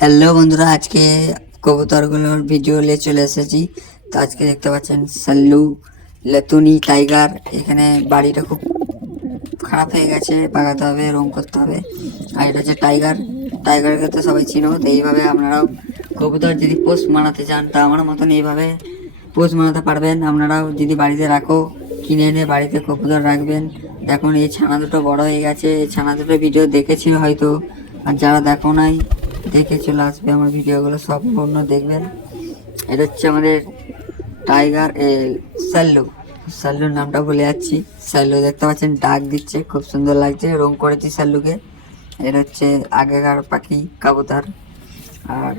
Hello বন্ধুরা, আজকে কবুতরগুলোর video নিয়ে চলে এসেছি। তো আজকে দেখতে পাচ্ছেন সাল্লু, লেতুনি, টাইগার। এখানে বাড়িটা খুব খারাপ হয়ে গেছে, বাগাতে হবে, রং করতে হবে। আর এটা হচ্ছে টাইগার। টাইগারকে তো সবাই চিনো। তো এইভাবে আপনারাও কবুতর যদি পোষ মানাতে চান তা আমার মতন এইভাবে পোষ মানাতে পারবেন। আপনারাও যদি বাড়িতে রাখো, কিনে এনে বাড়িতে কবুতর রাখবেন। দেখুন এই ছানা দুটো বড় হয়ে গেছে। এই ছানা দুটো ভিডিও দেখেছি হয়তো, আর যারা দেখো নাই দেখে চলে আসবে আমার ভিডিওগুলো, সম্পূর্ণ দেখবেন। এটা হচ্ছে আমাদের টাইগার সাল্লু। সাল্লুর নামটা ভুলে যাচ্ছি। সাল্লু দেখতে পাচ্ছেন ডাক দিচ্ছে, খুব সুন্দর লাগছে, রং করেছি সাল্লুকে। এটা হচ্ছে আগেকার পাখি কবুতর। আর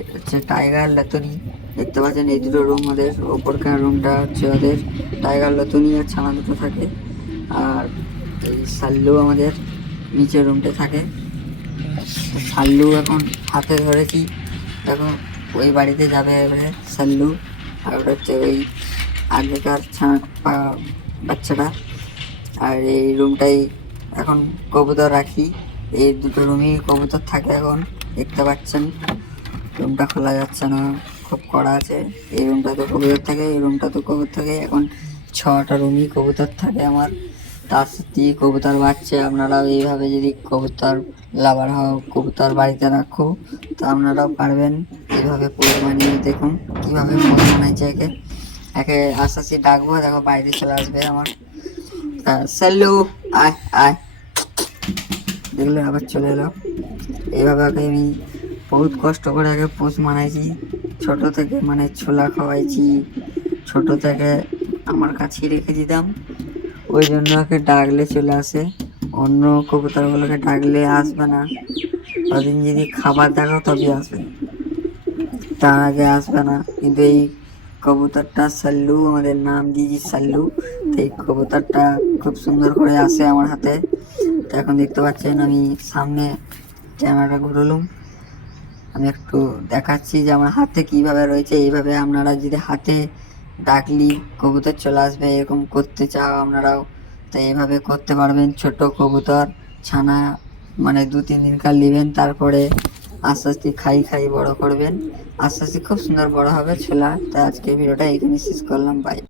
এটা হচ্ছে টাইগার লতুনি। দেখতে পাচ্ছেন এই দুটো রুম ওদের, ওপরকার রুমটা হচ্ছে ওদের টাইগার লতুনি আর ছানা দুটো থাকে। আর এই সাল্লু আমাদের নিচের রুমটা থাকে। সাল্লু এখন হাতে ধরেছি, এখন ওই বাড়িতে যাবে এবারে সাল্লু। আর ওটা হচ্ছে ওই আগেকার বাচ্চাটা। আর এই রুমটাই এখন কবুতর রাখি। এই দুটো রুমই কবুতর থাকে এখন, দেখতে পাচ্ছেন। রুমটা খোলা যাচ্ছে না, খুব কড়া আছে। এই রুমটা তো কবুতর থাকে, এই রুমটা তো কবুতর থাকে। এখন 6টা রুমই কবুতর থাকে আমার। তার সাথে কবুতর বাচ্চা। আপনারাও এইভাবে যদি কবুতর লাভার হও, কবুতর বাড়িতে রাখো, তো আপনারাও পারবেন। এইভাবে পোষ বানিয়ে দেখুন কীভাবে পোষ বানাইছে একে। একে আস্তে আস্তে ডাকবো, দেখো বাইরে চলে আসবে আমার। স্যালু, আয় আয়, দেখলে আবার চলে এলো। এইভাবে আগে আমি বহুত কষ্ট করে আগে পোষ মানাইছি, ছোট থেকে, মানে ছোলা খাওয়াইছি ছোট থেকে, আমার কাছেই রেখে দিতাম। ওই জন্য ওকে ডাকলে চলে আসে। অন্য কবুতরগুলোকে ডাকলে আসবে না। ওদিন যদি খাবার দেখো তবে আসবে, তার আগে আসবে না। কিন্তু এই কবুতরটা সাল্লু, আমাদের নাম দিয়েছি সাল্লু। তো এই কবুতরটা খুব সুন্দর করে আসে আমার হাতে। তো এখন দেখতে পাচ্ছেন আমি সামনে ক্যামেরাটা ঘুরলুম, আমি একটু দেখাচ্ছি যে আমার হাতে কিভাবে রয়েছে। এইভাবে আপনারা যদি হাতে ডাকলি কবুতর চলে আসবে, এরকম করতে চাও আপনারাও, তো এইভাবে করতে পারবেন। ছোট কবুতর ছানা মানে 2-3 দিনকার নেবেন, তারপরে আস্তে আস্তে খাই বড় করবেন। আস্তে আস্তে খুব সুন্দর বড় হবে ছোলা। তো আজকে ভিডিওটা এখানে শেষ করলাম, বাই।